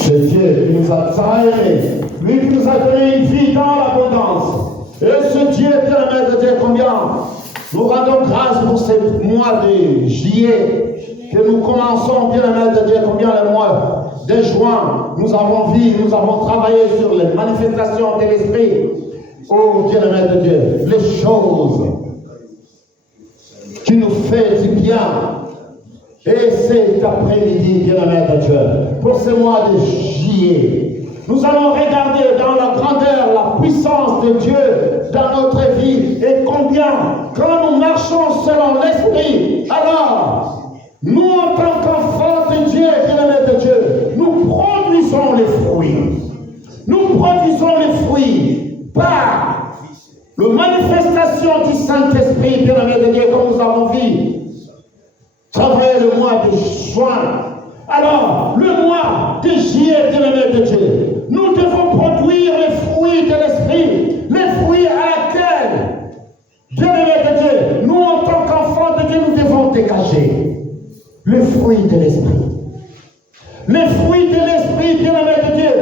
C'est Dieu qui nous a tant aimés, lui qui nous a donné une vie dans l'abondance. Et ce Dieu, bien-aimé de Dieu, combien nous rendons grâce pour ces mois de juillet que nous commençons, bien-aimé de Dieu, combien le mois de juin, nous avons vu, nous avons travaillé sur les manifestations de l'Esprit. Oh, bien-aimé de Dieu, les choses qui nous font du bien. Et cet après-midi, bien-aimé de Dieu, pour ce mois de juillet, nous allons regarder dans la grandeur, la puissance de Dieu dans notre vie et combien, quand nous marchons selon l'Esprit, alors, nous en tant qu'enfants de Dieu, bien-aimé de Dieu, nous produisons les fruits. Nous produisons les fruits par la manifestation du Saint-Esprit, bien-aimé de Dieu, comme nous avons vu. Travailler le mois de juin. Alors, le mois de juillet, bien-aimé de Dieu, nous devons produire les fruits de l'Esprit, les fruits à laquelle, bien-aimé de Dieu, nous en tant qu'enfants de Dieu, nous devons dégager le fruit de l'Esprit. Les fruits de l'Esprit, bien-aimé de Dieu,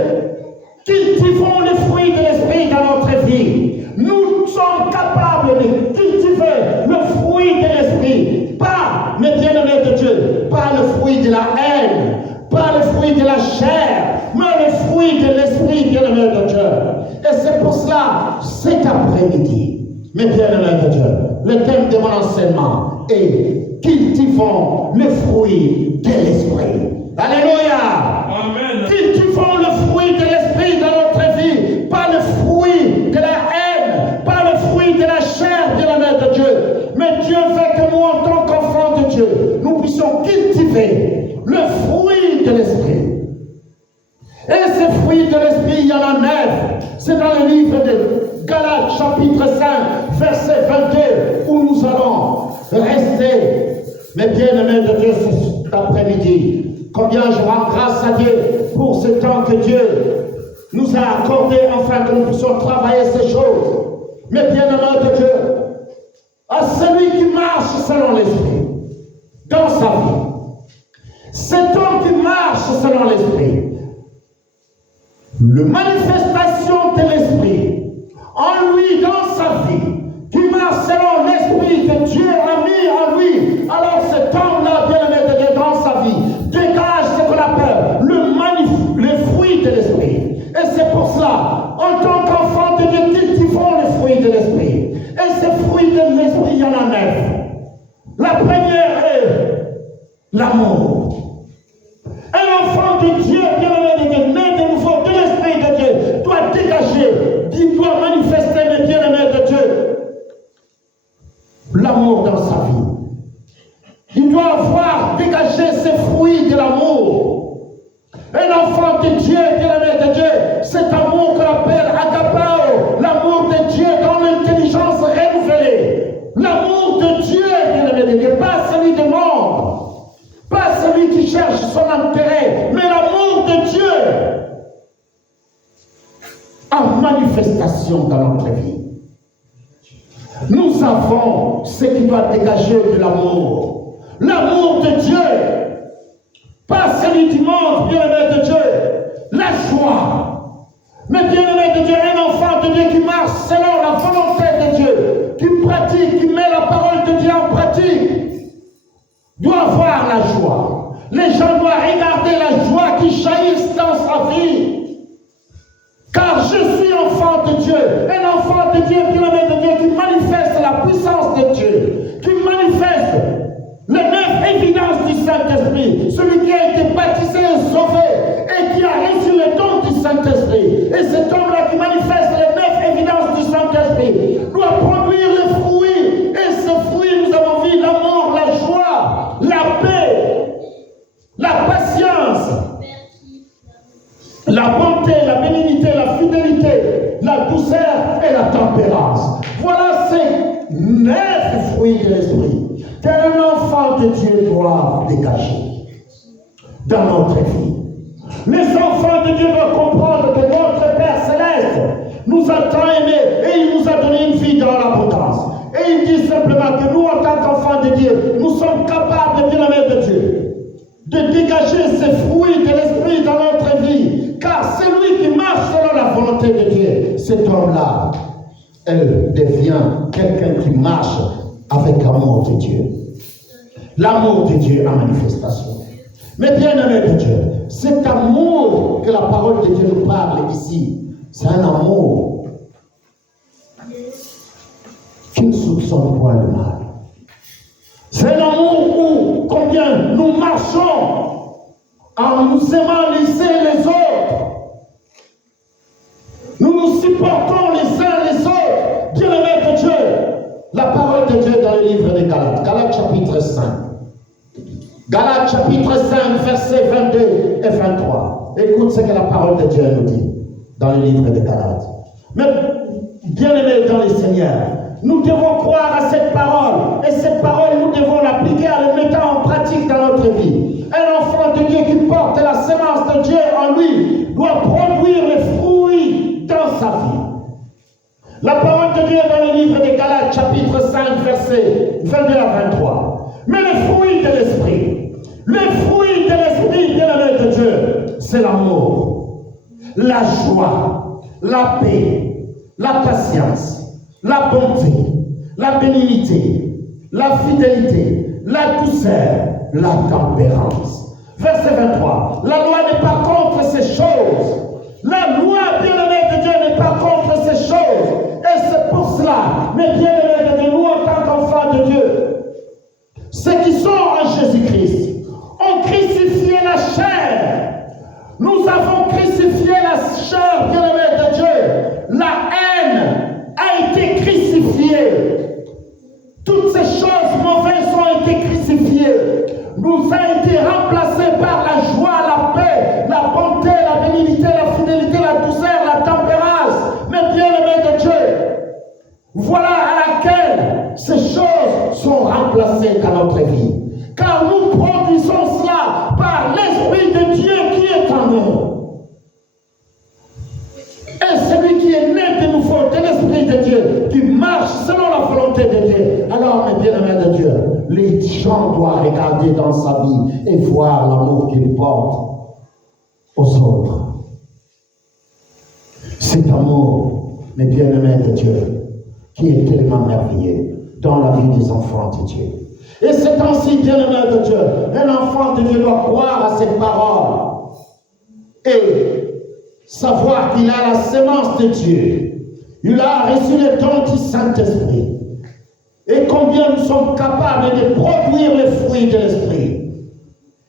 cultivons les fruits de l'Esprit dans notre vie. Nous sommes capables de cultiver le fruit de l'Esprit, pas, mes bien-aimés de Dieu, pas le fruit de la haine, pas le fruit de la chair, mais le fruit de l'Esprit, bien-aimés de Dieu. Et c'est pour cela, cet après-midi, mes bien-aimés de Dieu, le thème de mon enseignement est cultivons le fruit de l'Esprit. Alléluia! Amen. Cultivons le fruit de l'Esprit dans notre vie, pas le fruit de la haine, pas le fruit de la chair, bien-aimé de Dieu. Mais Dieu veut que nous, en tant qu'enfants de Dieu, nous puissions cultiver le fruit de l'Esprit. Et ces fruits de l'Esprit, il y en a 9. C'est dans le livre de Galates, chapitre 5, verset 22, où nous allons rester. Mais bien-aimés de Dieu, cet après-midi, combien je rends grâce à Dieu pour ce temps que Dieu nous a accordé, afin que nous puissions travailler ces choses. Mais bien-aimés de Dieu, à celui qui marche selon l'Esprit, dans sa vie, cet homme qui marche selon l'Esprit, la manifestation de l'Esprit, en lui, dans sa vie, qui marche selon l'Esprit que Dieu a mis en lui, alors cet homme-là, bien-aimé de Dieu, dans sa vie, dégage ce qu'on appelle le fruit de l'Esprit. Et c'est pour cela, en tant qu'enfant de Dieu, cultivons les fruits de l'Esprit. Et ces fruits de l'Esprit, il y en a 9. La première est l'amour. Un enfant de Dieu, bien-aimé de Dieu, né de nouveau de l'Esprit de Dieu, doit dégager, il doit manifester, mes bien-aimés de Dieu, l'amour dans sa vie. Il doit avoir dégagé ces fruits de l'amour. Un enfant de Dieu, bien-aimé de Dieu, cet amour qu'on appelle agapao, l'amour de Dieu dans l'intelligence renouvelée. L'amour de Dieu, bien-aimé de Dieu, pas celui du monde, pas celui qui cherche son intérêt, mais l'amour de Dieu en manifestation dans notre vie. Nous avons ce qui doit dégager de l'amour. L'amour de Dieu, pas celui du monde, bien-aimé de Dieu. La joie. Mais bien-aimé de Dieu, un enfant de Dieu qui marche selon la volonté de Dieu, qui pratique, qui met la parole de Dieu en pratique, doit avoir la joie. Les gens doivent regarder la joie qui jaillit dans sa vie. Car je suis enfant de Dieu, un enfant de Dieu, bien-aimé de Dieu, qui manifeste la puissance de Dieu, qui manifeste les 9 évidences du Saint-Esprit, celui qui a été baptisé et sauvé, et qui a reçu le don du Saint-Esprit. Et cet homme-là qui manifeste les 9 évidences du Saint-Esprit doit produire le fruit. Et ce fruit, nous avons vu l'amour, la joie, la paix, la patience, la bonté, la bénignité, la fidélité, la douceur et la tempérance. Voilà ces 9 fruits de l'Esprit qu'un enfant de Dieu doit dégager dans notre vie. Les enfants de Dieu doivent comprendre que notre Père Céleste nous a tant aimés et il nous a donné une vie dans l'abondance. Et il dit simplement que nous, en tant qu'enfants de Dieu, nous sommes capables, bien-aimés de Dieu, de dégager ces fruits de l'Esprit dans notre vie cet homme-là, elle devient quelqu'un qui marche avec l'amour de Dieu. L'amour de Dieu en manifestation. Mais bien aimé de Dieu, cet amour que la parole de Dieu nous parle ici, c'est un amour qui ne soupçonne point le mal. C'est un amour où combien nous marchons en nous aimant les uns les autres. Nous nous supportons les uns les autres. Bien aimé de Dieu, la parole de Dieu dans le livre de Galates, Galates chapitre 5. Galates chapitre 5, versets 22 et 23. Écoute ce que la parole de Dieu nous dit dans le livre de Galates. Mais bien aimés dans les Seigneurs, nous devons croire à cette parole. Et cette parole, nous devons l'appliquer en le mettant en pratique dans notre vie. Un enfant de Dieu qui porte la semence de Dieu en lui doit produire les fruits dans sa vie. La parole de Dieu dans le livre de Galates, chapitre 5, versets 22 à 23. Mais les fruits de l'esprit, bien-aimé de Dieu, c'est l'amour, la joie, la paix, la patience, la bonté, la bénignité, la fidélité, la douceur, la tempérance. Verset 23. La loi n'est pas contre ces choses. La loi, bien-aimé de Dieu, n'est pas contre ces choses. Et c'est pour cela, mais bien-aimé de Dieu, nous en tant qu'enfants de Dieu, ceux qui sont en Jésus-Christ ont crucifié la chair. Nous avons crucifié la chair, bien-aimé de Dieu. La haine a été crucifiée. Toutes ces choses mauvaises ont été crucifiées. Nous a été remplacées par la joie, la paix, la bonté, la bénignité, la fidélité, la douceur, la tempérance. Mais bien-aimé de Dieu, voilà à laquelle ces choses sont remplacées dans notre vie. Car nous produisons cela par l'Esprit de Dieu qui est en nous. Et celui qui est né de nouveau de l'Esprit de Dieu, qui marche selon la volonté de Dieu, alors, mes bien-aimés de Dieu, les gens doivent regarder dans sa vie et voir l'amour qu'il porte aux autres. Cet amour, mes bien-aimés de Dieu, qui est tellement merveilleux dans la vie des enfants de Dieu. Et c'est ainsi, bien-aimé de Dieu, un enfant de Dieu doit croire à cette parole et savoir qu'il a la semence de Dieu. Il a reçu le don du Saint-Esprit. Et combien nous sommes capables de produire les fruits de l'Esprit.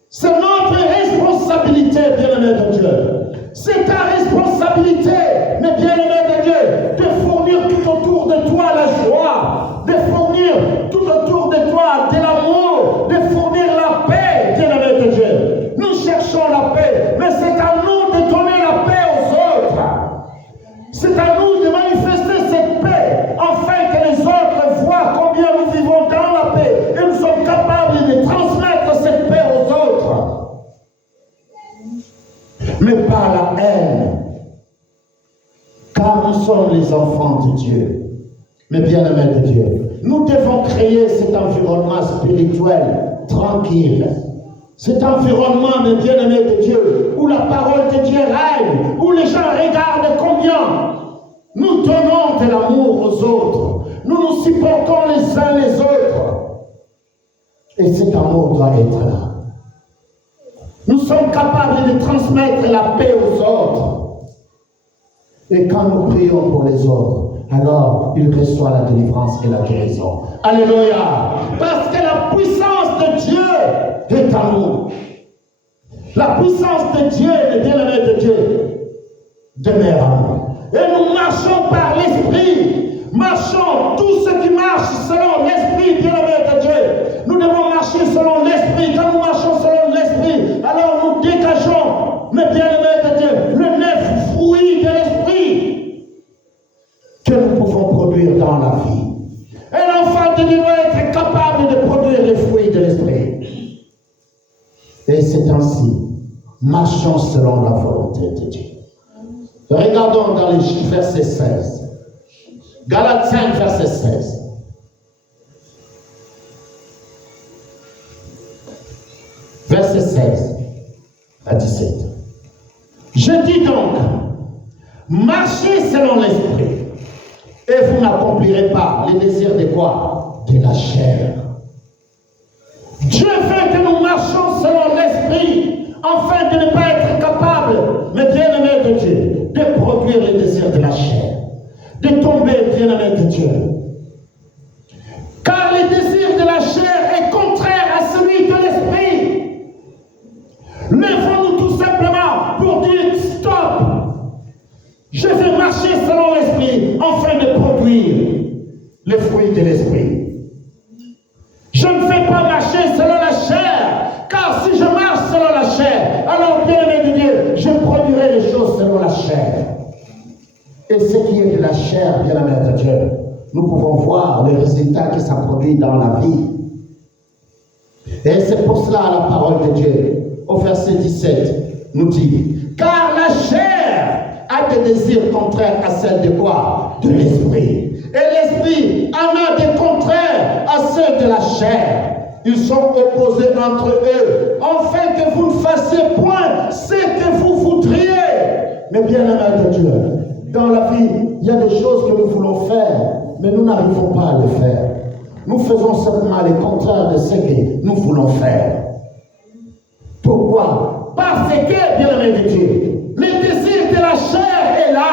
C'est notre responsabilité, bien-aimé de Dieu. C'est ta responsabilité, mes bien-aimés de Dieu, de fournir tout autour de toi la joie, de fournir tout autour de toi de l'amour, de fournir la paix, bien-aimés de Dieu. Nous cherchons la paix, mais c'est à nous de donner la paix aux autres. C'est à nous de manifester cette paix, afin que les autres voient combien nous vivons dans la paix, et nous sommes capables de transmettre cette paix aux autres. Mais pas la haine, car nous sommes les enfants de Dieu. Mais bien-aimés de Dieu, nous devons créer cet environnement spirituel tranquille. Cet environnement, mes bien-aimés de Dieu, où la parole de Dieu règne, où les gens regardent combien nous donnons de l'amour aux autres. Nous nous supportons les uns les autres. Et cet amour doit être là. Nous sommes capables de transmettre la paix aux autres. Et quand nous prions pour les autres, alors ils reçoivent la délivrance et la guérison. Alléluia! Parce que la puissance de Dieu est en nous. La puissance de Dieu, les bien-aimés de Dieu, demeure en nous. Et nous marchons par l'Esprit. Marchons, tous ceux qui marchent selon l'Esprit, bien-aimés de Dieu. Nous devons marcher selon l'Esprit. Quand nous marchons selon l'Esprit, alors nous dégageons, mes bien-aimés de Dieu, le neuf fruit de l'Esprit que nous pouvons produire dans la vie. Un enfant de Dieu doit être capable de produire les fruits de l'Esprit. Et c'est ainsi, marchons selon la volonté de Dieu. Regardons dans les versets 16. Galates 5, verset 16. Verset 16 à 17. Je dis donc, Marchez selon l'esprit. Et vous n'accomplirez pas les désirs de quoi? De la chair. Dieu veut que nous marchions selon l'esprit, afin de ne pas être capables, mais bien-aimés de Dieu, de produire les désirs de la chair, de tomber, bien-aimés de Dieu. Car les désirs de la chair est contraire à celui de l'esprit. Lèvons-nous tout simplement pour dire stop. Je vais marcher selon l'esprit afin de produire les fruits de l'esprit. Je ne vais pas marcher selon la chair, car si je marche selon la chair, alors bien-aimé de Dieu, je produirai les choses selon la chair. Et ce qui est de la chair, bien-aimé de Dieu, nous pouvons voir les résultats que ça produit dans la vie. Et c'est pour cela la parole de Dieu, au verset 17, nous dit, car la chair a des désirs contraires à celle de quoi? De l'esprit. Et l'esprit en a des contraires à ceux de la chair. Ils sont opposés entre eux, afin que vous ne fassiez point ce que vous voudriez. Mais bien aimé de Dieu, dans la vie, il y a des choses que nous voulons faire, mais nous n'arrivons pas à les faire. Nous faisons simplement les contraires de ce que nous voulons faire. Pourquoi? Parce que, bien aimé de Dieu, les désirs de la chair est là.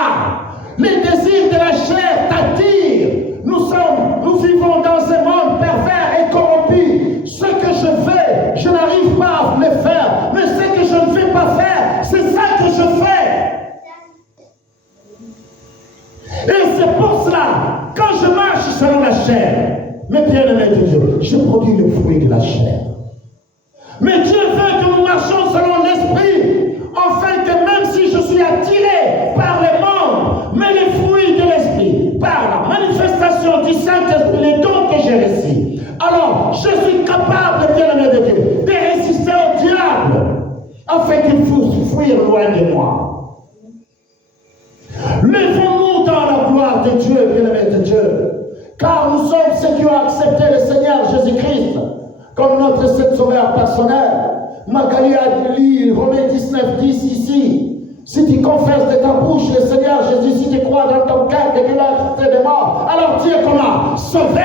Les désirs de la chair t'attirent. Nous vivons dans un monde pervers et corrompu. Ce que je fais, je n'arrive pas à le faire. Mais ce que je ne vais pas faire, c'est ça que je fais. Et c'est pour cela, quand je marche selon la chair, mais bien aimé de Dieu, je produis le fruit de la chair. Mais Dieu veut que nous marchions selon l'esprit, afin que même si je suis attiré par les membres, mais les fruits de l'esprit, par la manifestation du Saint-Esprit, les dons que j'ai reçus, alors je suis capable, bien-aimé de Dieu, de résister au diable, afin qu'il puisse fuir loin de moi. Lèvons-nous dans la gloire de Dieu, bien-aimé de Dieu, car nous sommes ceux qui ont accepté le Seigneur Jésus-Christ comme notre sauveur personnel. Magali a lu Romains 19, 10 ici. Si tu confesses de ta bouche le Seigneur Jésus, si tu crois dans ton cœur que tu l'as fait de mort, alors tu es comment? Sauvé.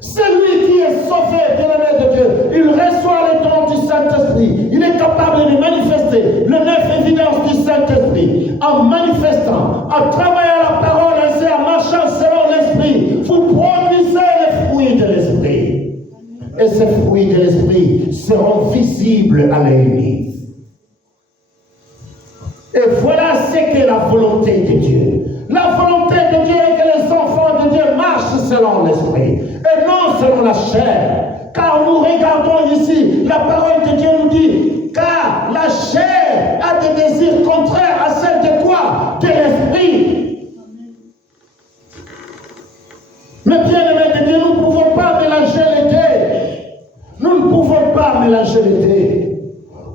Celui qui est sauvé, bien-aimé de Dieu, il reçoit les dons du Saint-Esprit. Il est capable de manifester le 9 évidence du Saint-Esprit. En manifestant, en travaillant la parole, ainsi en marchant selon l'Esprit, vous produisez les fruits de l'Esprit. Et ces fruits de l'Esprit seront visibles à l'ennemi. Et voilà ce qu'est la volonté de Dieu. La volonté de Dieu est que les enfants de Dieu marchent selon l'Esprit et non selon la chair. Car nous regardons ici, la parole de Dieu nous dit, car la chair a des désirs contraires à celle de quoi? De l'Esprit. Mais bien aimé de Dieu, nous ne pouvons pas mélanger les deux. Nous ne pouvons pas mélanger les deux.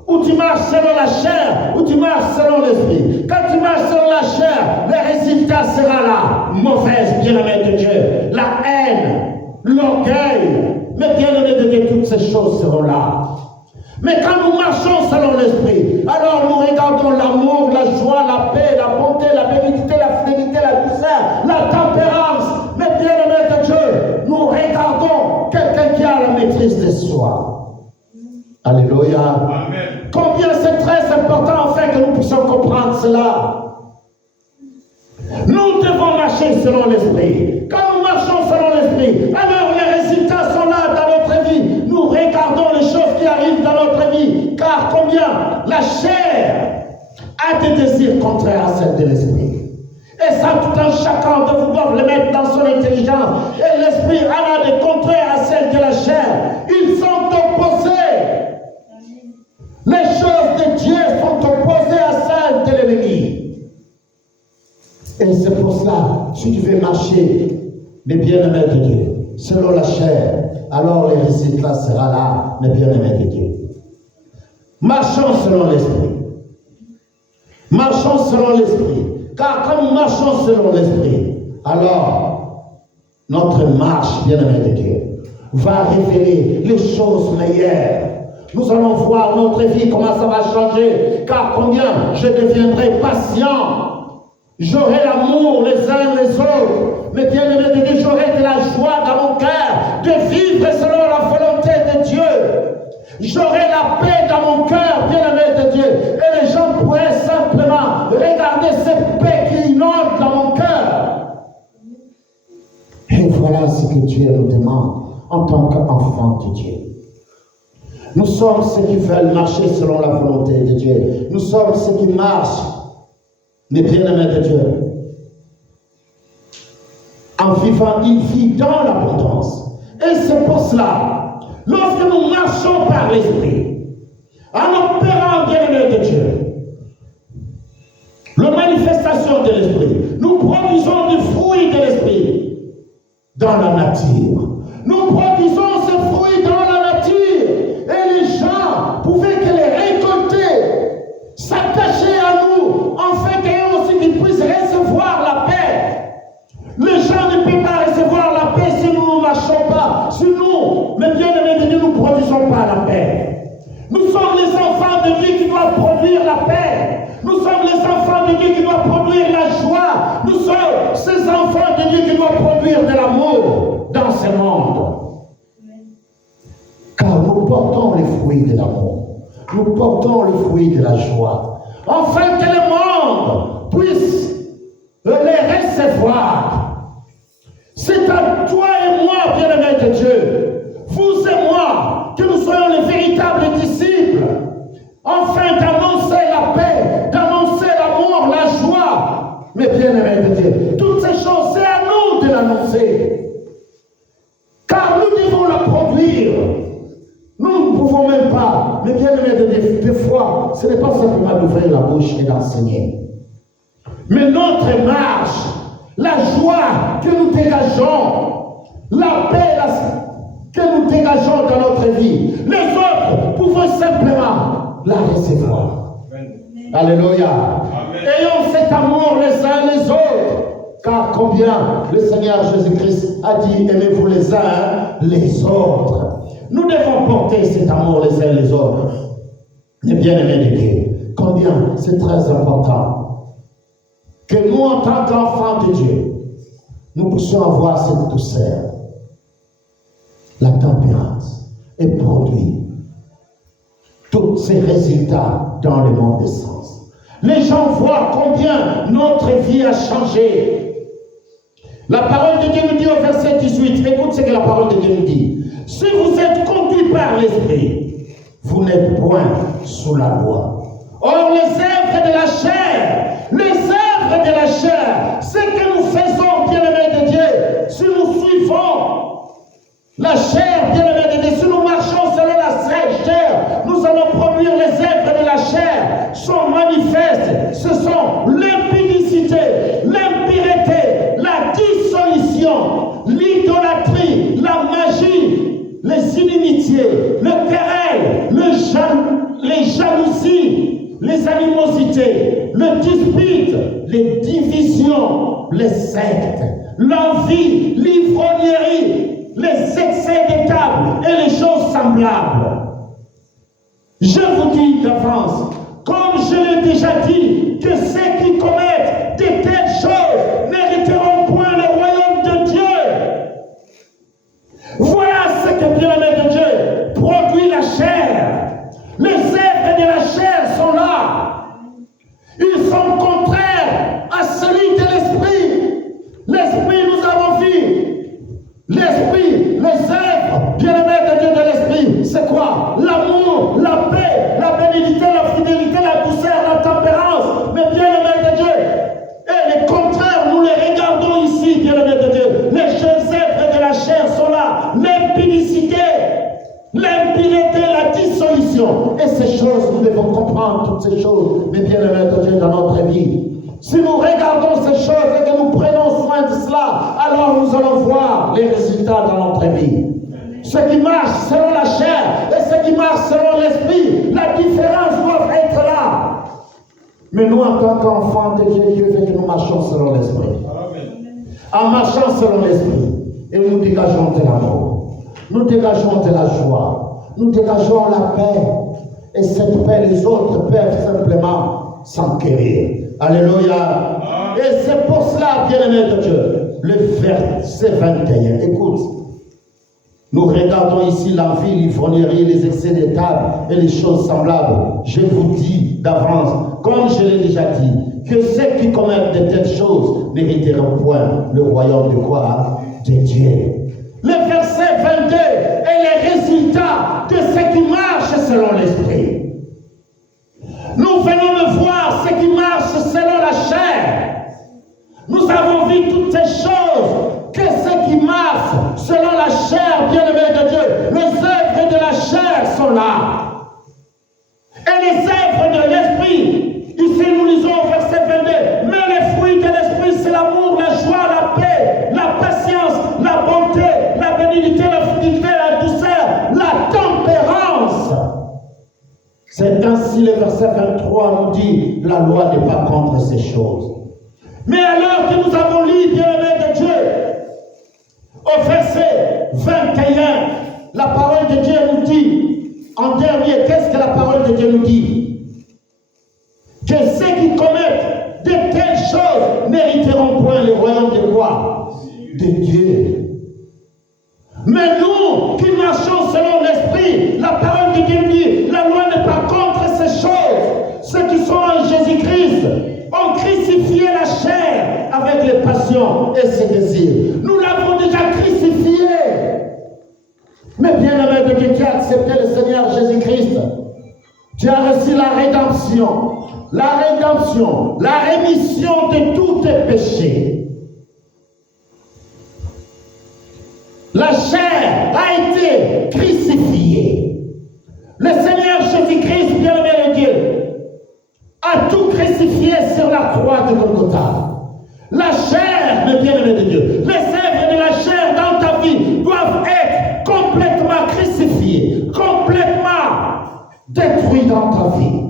Ou tu marches selon la chair, ou tu marches selon l'esprit. Quand tu marches selon la chair, le résultat sera là. Mauvaise, bien-aimé de Dieu. La haine, l'orgueil. Mais bien-aimé de Dieu, toutes ces choses seront là. Mais quand nous marchons selon l'esprit, alors nous regardons l'amour, la joie, la paix, la bonté, la bénédicité, la fidélité, la douceur, la tempérance. Mais bien-aimé de Dieu, nous regardons quelqu'un qui a la maîtrise de soi. Alléluia. Amen. Combien c'est très important afin que nous puissions comprendre cela. Nous devons marcher selon l'esprit. Quand nous marchons selon l'esprit, alors les résultats sont là dans notre vie. Nous regardons les choses qui arrivent dans notre vie. Car combien la chair a des désirs contraires à celle de l'esprit. Et ça, tout un chacun de vous doit le mettre dans son intelligence. Et l'esprit en a des contraires à celle de la chair. Ils sont opposés. Les choses de Dieu sont opposées à celles de l'ennemi. Et c'est pour cela, si tu veux marcher, mes bien-aimés de Dieu, selon la chair, alors les résultats seront là, mes bien-aimés de Dieu. Marchons selon l'esprit. Marchons selon l'esprit. Car quand nous marchons selon l'esprit, alors notre marche, bien-aimé de Dieu, va révéler les choses meilleures. Nous allons voir notre vie, comment ça va changer. Car combien je deviendrai patient. J'aurai l'amour les uns les autres. Mais bien aimé de Dieu, j'aurai de la joie dans mon cœur de vivre selon la volonté de Dieu. J'aurai la paix dans mon cœur, bien aimé de Dieu. Et les gens pourraient simplement regarder cette paix qui inonde dans mon cœur. Et voilà ce que Dieu nous demande en tant qu'enfants de Dieu. Nous sommes ceux qui veulent marcher selon la volonté de Dieu. Nous sommes ceux qui marchent, les bien-aimés de Dieu, en vivant une vie dans l'abondance. Et c'est pour cela, lorsque nous marchons par l'Esprit, en opérant bien-aimés de Dieu, la manifestation de l'Esprit, nous produisons du fruit de l'Esprit dans la nature. Nous produisons ce fruit dans la nature. Et les gens pouvaient que les récolter, s'attacher à nous, afin qu'ils puissent recevoir la paix. Les gens ne peuvent pas recevoir la paix si nous ne marchons pas. Si nous, mais bien aimés de Dieu, nous ne produisons pas la paix. Nous sommes les enfants de Dieu qui doivent produire la paix. Nous sommes les enfants de Dieu qui doivent produire la joie. Nous sommes ces enfants de Dieu qui doivent produire de l'amour dans ce monde. Car nous portons les fruits de l'amour. Nous portons les fruits de la joie. Afin que le monde puisse les recevoir. C'est à toi et moi, bien-aimés de Dieu, vous et moi, que nous soyons les véritables disciples, afin d'annoncer la paix, d'annoncer l'amour, la joie. Mais bien-aimés de Dieu, toutes ces choses, c'est à nous de l'annoncer. Car nous devons la produire. Nous ne pouvons même pas, mais bien aimé de Dieu, des fois, ce n'est pas simplement d'ouvrir la bouche et d'enseigner. Mais notre marche, la joie que nous dégageons, la paix que nous dégageons dans notre vie, les autres pouvons simplement la recevoir. Alléluia. Ayons cet amour les uns les autres, car combien le Seigneur Jésus-Christ a dit, aimez-vous les uns les autres. Nous devons porter cet amour les uns les autres. Les bien-aimés de Dieu, combien c'est très important que nous, en tant qu'enfants de Dieu, nous puissions avoir cette douceur, la tempérance, et produire tous ces résultats dans le monde des sens. Les gens voient combien notre vie a changé. La parole de Dieu nous dit au verset 18, écoute ce que la parole de Dieu nous dit. Si vous êtes conduits par l'Esprit, vous n'êtes point sous la loi. Or, les œuvres de la chair, ce que nous faisons, bien-aimés de Dieu, si nous suivons la chair, bien-aimés de Dieu, si nous marchons selon la chair, nous allons produire les œuvres de la chair, sont manifestes. Ce sont l'impudicité, l'impureté, la dissolution, l'idolâtrie, la magie, les inimitiés, le querelle, les jalousies, les animosités, le dispute, les divisions, les sectes, l'envie, l'ivrognerie, les excès de table et les choses semblables. Je vous dis d'avance, comme je l'ai déjà dit, que ceux qui commettent de telles choses n'hériteront point le royaume de Dieu. Voilà ce que bien-aimé de Dieu produit la chair. Les œuvres de la chair sont là. Ils sont contraires à celui de l'esprit. L'esprit, nous avons vu. L'esprit, les œuvres, bien-aimés de Dieu de l'esprit, c'est quoi? L'amour, la paix, la bénédiction, la fidélité, la douceur, la tempérance. Mais bien-aimés de Dieu, et les contraires, nous les regardons ici, bien-aimés de Dieu. Les œuvres de la chair sont là. L'impudicité, l'impureté, la dissolution. Et ces choses, nous devons comprendre toutes ces choses, mais bien-aimés de Dieu, dans notre vie. Si nous regardons ces choses et que nous prenons soin de cela, alors nous allons voir les résultats dans notre vie. Ce qui marche selon la chair et ce qui marche selon l'esprit, la différence doit être là. Mais nous, en tant qu'enfants de Dieu, Dieu veut que nous marchions selon l'esprit. En marchant selon l'esprit, et nous dégageons de l'amour, nous dégageons de la joie, nous dégageons la paix. Et cette paix, les autres peuvent simplement s'enquérir. Alléluia. Et c'est pour cela, bien-aimé de Dieu, le verset 21. Écoute, nous regardons ici la vie, l'ivrognerie, les excès des tables et les choses semblables. Je vous dis d'avance, comme je l'ai déjà dit, que ceux qui commettent de telles choses n'hériteront point le royaume de quoi? De Dieu. Le verset 22 est le résultat de ce qui marche selon l'esprit. Nous venons de voir ce qui marche selon la chair. Nous avons vu toutes ces choses, que ce qui marche selon la chair, bien-aimé de Dieu, les œuvres de la chair sont là. Et les œuvres de l'esprit, ici nous lisons au verset 22, mais les fruits de l'esprit, c'est l'amour, la joie, la paix, la patience, la bonté, la bénignité, la fidélité, la douceur, la tempérance. C'est ainsi le verset 23 nous dit, la loi n'est pas contre ces choses. Mais alors que nous avons lu, bien-aimé de Dieu, au verset 21, la parole de Dieu nous dit, en dernier, qu'est-ce que la parole de Dieu nous dit? Que ceux qui commettent de telles choses n'hériteront point le royaume de quoi? De Dieu. Mais nous qui marchons selon l'esprit, la parole de Dieu nous dit, la loi n'est pas contre ces choses. Ceux qui sont en Jésus-Christ ont crucifié la chair avec les passions et ses désirs. Nous l'avons déjà crucifié. Mais bien-aimé de Dieu, tu as accepté le Seigneur Jésus-Christ. Tu as reçu la rédemption, la rémission de tous tes péchés. La chair a été crucifiée. Le Seigneur Jésus-Christ, bien-aimé de Dieu, a tout crucifié sur la croix de Golgotha. La chair, le bien-aimé de Dieu, les œuvres de la chair dans ta vie doivent être complètement crucifiées, complètement détruites dans ta vie.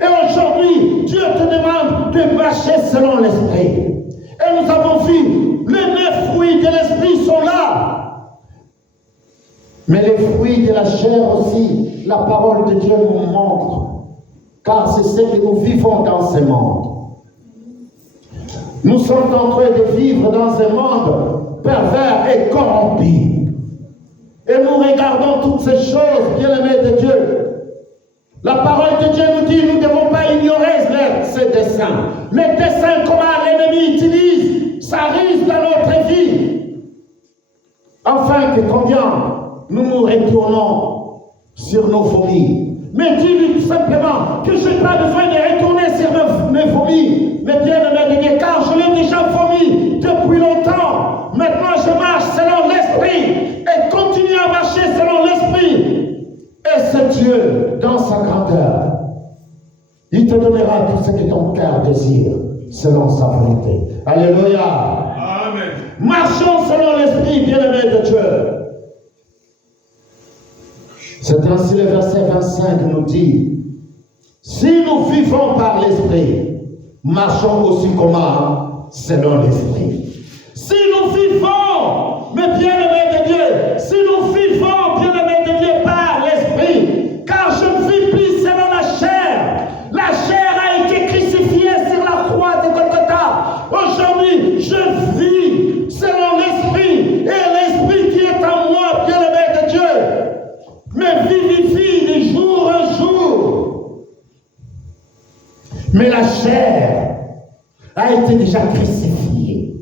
Et aujourd'hui, Dieu te demande de marcher selon l'esprit. Et nous avons vu, les 9 fruits de l'esprit sont là. Mais les fruits de la chair aussi, la parole de Dieu nous montre. Car c'est ce que nous vivons dans ce monde. Nous sommes en train de vivre dans un monde pervers et corrompu. Et nous regardons toutes ces choses, bien-aimés de Dieu. La parole de Dieu nous dit, nous ne devons pas ignorer ces desseins. Les desseins, comment l'ennemi utilise, ça risque dans notre vie. Afin que combien nous nous retournons sur nos vomis. Mais dis-lui tout simplement que je n'ai pas besoin de retourner sur mes vomis. Mais bien-aimé de Dieu, car je l'ai déjà vomi depuis longtemps. Maintenant, je marche selon l'esprit et continue à marcher selon l'esprit. Et c'est Dieu, dans sa grandeur, il te donnera tout ce que ton cœur désire, selon sa volonté. Alléluia. Amen. Marchons selon l'esprit, bien-aimé de Dieu. C'est ainsi le verset 25 nous dit, si nous vivons par l'esprit, marchons aussi comment? Selon l'esprit. Si nous vivons, mais bien-aimé de Dieu, si nous vivons, bien-aimé de Dieu, par l'esprit, car je ne vis plus selon la chair a été crucifiée sur la croix de Golgotha. Aujourd'hui, je vis selon l'esprit, et l'esprit qui est en moi, bien-aimé de Dieu, me vivifie de jour en jour. Mais la chair a été déjà crucifiée.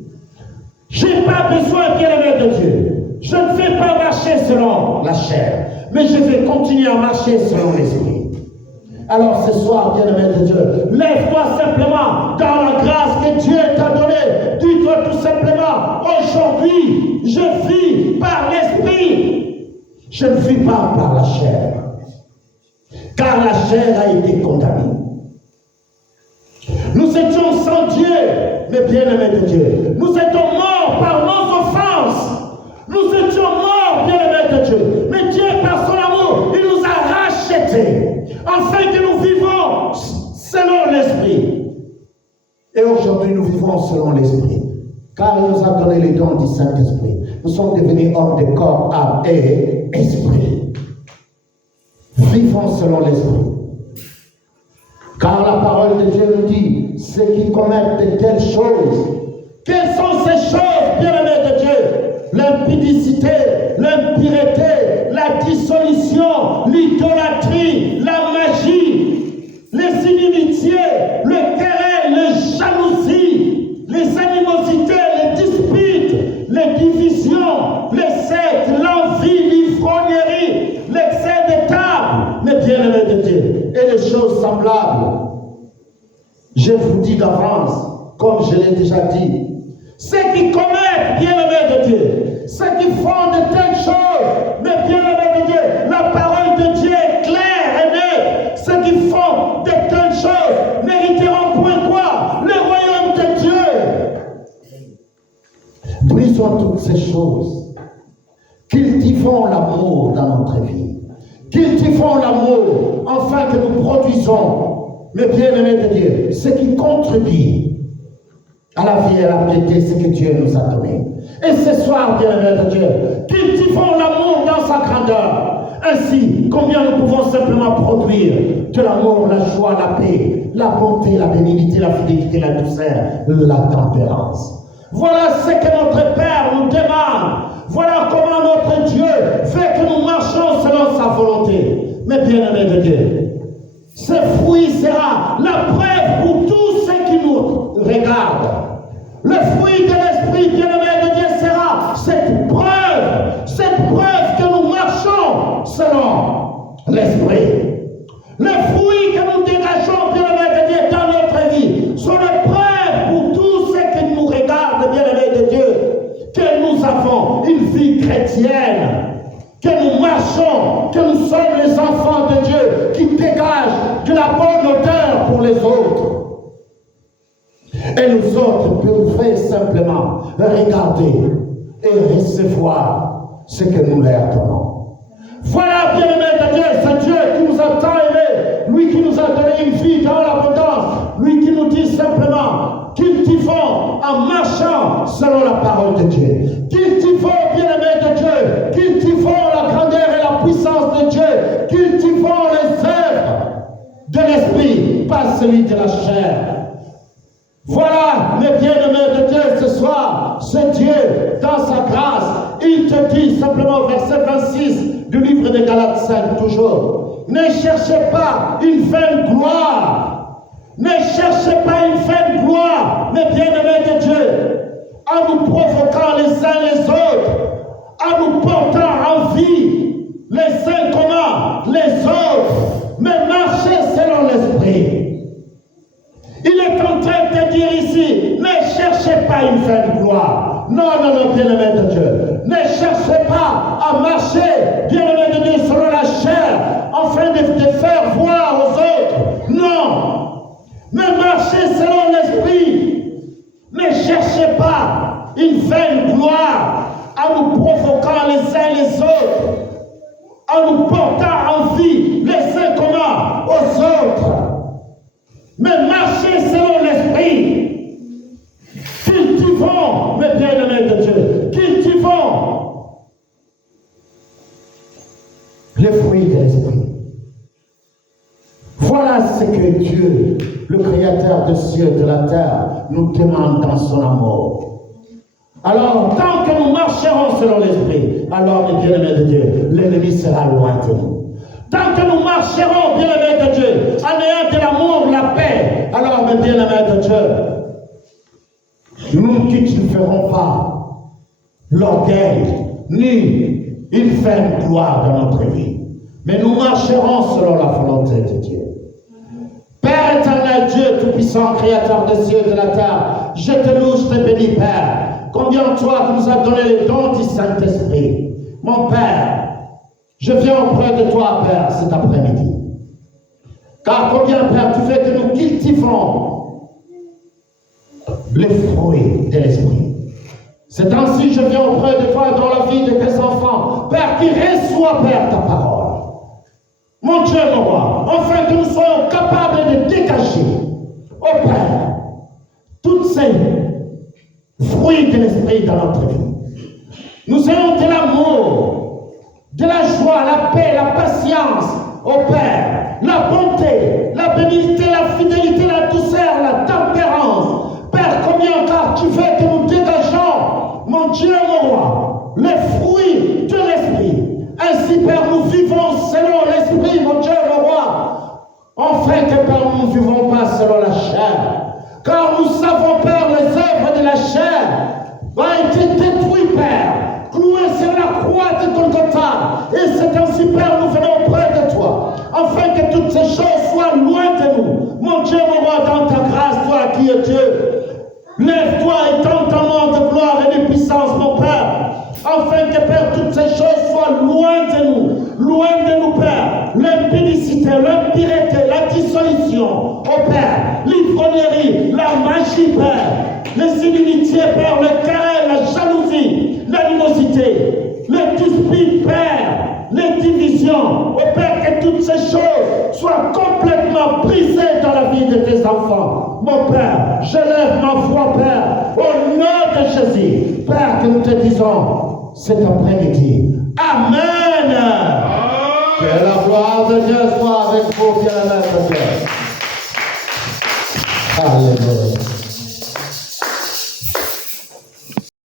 Je n'ai pas besoin, bien-aimé de Dieu. Je ne vais pas marcher selon la chair, mais je vais continuer à marcher selon l'esprit. Alors ce soir, bien-aimé de Dieu, lève-toi simplement dans la grâce que Dieu t'a donnée. Dis-toi tout simplement, aujourd'hui, je vis par l'esprit. Je ne vis pas par la chair, car la chair a été condamnée. Nous étions sans Dieu, mais bien-aimés de Dieu. Nous étions morts par nos offenses. Nous étions morts, bien-aimés de Dieu. Mais Dieu, par son amour, il nous a rachetés, afin que nous vivons selon l'esprit. Et aujourd'hui, nous vivons selon l'esprit, car il nous a donné les dons du Saint-Esprit. Nous sommes devenus hommes de corps, âme et esprit. Vivons selon l'esprit. Car la parole de Dieu nous dit, ceux qui commettent de telles choses. Quelles sont ces choses, bien-aimés de Dieu? L'impudicité, l'impureté, la dissolution, l'idolâtrie, la magie, les inimitiés, le querelle, les jalousies, les animosités, les disputes, les divisions, les sectes, l'envie, l'ivrognerie, l'excès de table, mes bien-aimés de Dieu, et les choses semblables. Je vous dis d'avance, comme je l'ai déjà dit, ceux qui commettent, bien-aimés de Dieu, ceux qui font de telles choses, mais bien-aimés de Dieu, la parole de Dieu est claire et nette. Ceux qui font de telles choses mériteront point quoi? Le royaume de Dieu. Brisons toutes ces choses. Cultivons l'amour dans notre vie. Cultivons l'amour afin que nous produisons, mes bien-aimés de Dieu, ce qui contribue à la vie et à la piété, ce que Dieu nous a donné. Et ce soir, bien-aimés de Dieu, cultivons l'amour dans sa grandeur. Ainsi, combien nous pouvons simplement produire de l'amour, la joie, la paix, la bonté, la bénignité, la fidélité, la douceur, la tempérance. Voilà ce que notre Père nous demande. Voilà comment notre Dieu fait que nous marchons selon sa volonté. Mais bien-aimés de Dieu, ce fruit sera la preuve pour tous ceux qui nous regardent. Le fruit de l'Esprit, bien-aimé de Dieu, sera cette preuve que nous marchons selon l'Esprit. Le fruit que nous dégageons, bien-aimé de Dieu, dans notre vie, sont les preuves pour tous ceux qui nous regardent, bien-aimé de Dieu, que nous avons une vie chrétienne, que nous marchons, que nous sommes les enfants de Dieu qui dégagent de la bonne odeur pour les autres. Et nous autres pouvons simplement regarder et recevoir ce que nous leur donnons. Voilà, bien-aimés de Dieu, c'est Dieu qui nous a tant aimés, lui qui nous a donné une vie dans l'abondance, lui qui nous dit simplement, cultivons en marchant selon la parole de Dieu. Cultivons, bien-aimés de Dieu, cultivons la grandeur et la puissance de Dieu, cultivons les œuvres de l'esprit, pas celui de la chair. Voilà, mes bien-aimés de Dieu, ce soir, c'est Dieu, dans sa grâce, il te dit simplement au verset 26 du livre de Galates 5, toujours, ne cherchez pas une vaine gloire, ne cherchez pas une vaine gloire, mes bien-aimés de Dieu, en nous provoquant les uns les autres, en nous portant en vie, les uns comment, les autres, mais marchez selon l'esprit. Il est en train de dire ici, ne cherchez pas une vaine gloire. Non, bien-aimés de Dieu. Ne cherchez pas à marcher, bien-aimés de Dieu, selon la chair, afin de faire voir aux autres. Non. Mais marchez selon l'esprit. Ne cherchez pas une vaine gloire en nous provoquant les uns les autres, en nous portant en vie les uns comment aux autres. Mais marchez selon l'esprit. Cultivons, mes bien-aimés de Dieu, cultivons les fruits de l'esprit. Voilà ce que Dieu, le Créateur des cieux et de la terre, nous demande dans son amour. Alors, tant que nous marcherons selon l'esprit, alors, mes bien-aimés de Dieu, l'ennemi sera loin de nous. Tant que nous marcherons, bien-aimés de Dieu, en ayant de l'amour, la paix, alors, mes bien-aimés de Dieu, nous ne cultiverons pas l'orgueil, ni une vaine gloire dans notre vie. Mais nous marcherons selon la volonté de Dieu. Père éternel, Dieu tout-puissant, Créateur des cieux et de la terre, je te loue, je te bénis, Père. Combien toi tu nous as donné les dons du Saint-Esprit. Mon Père, je viens auprès de toi, Père, cet après-midi. Car combien, Père, tu fais que nous cultivons les fruits de l'Esprit. C'est ainsi que je viens auprès de toi dans la vie de tes enfants. Père, qui reçoit, Père, ta parole. Mon Dieu, mon roi, afin que nous soyons capables de dégager, au Père, toutes ces fruits de l'Esprit dans notre vie. Nous ayons de l'amour, de la joie, la paix, la patience, au Père, la bonté, la bénignité, la fidélité, la douceur, la tempérance, Et c'est ainsi, Père, nous venons auprès de toi, afin que toutes ces choses soient loin de nous. Mon Dieu, mon roi, dans ta grâce, toi qui es Dieu, lève-toi et tends ta main de gloire et de puissance, mon Père, afin que, Père, toutes ces choses soient loin de nous, Père. L'impudicité, l'impureté, la dissolution, oh Père, l'ivrognerie, la magie, Père, les inimitiés, Père, le querelle, la jalousie, l'animosité, les disputes, Père, les divisions, oh Père, que toutes ces choses soient complètement brisées dans la vie de tes enfants. Mon Père, je lève ma voix, Père, au nom de Jésus, Père, que nous te disons cet après-midi. Amen. Que la gloire de Dieu soit avec vous, bien-aimés de Dieu. Alléluia.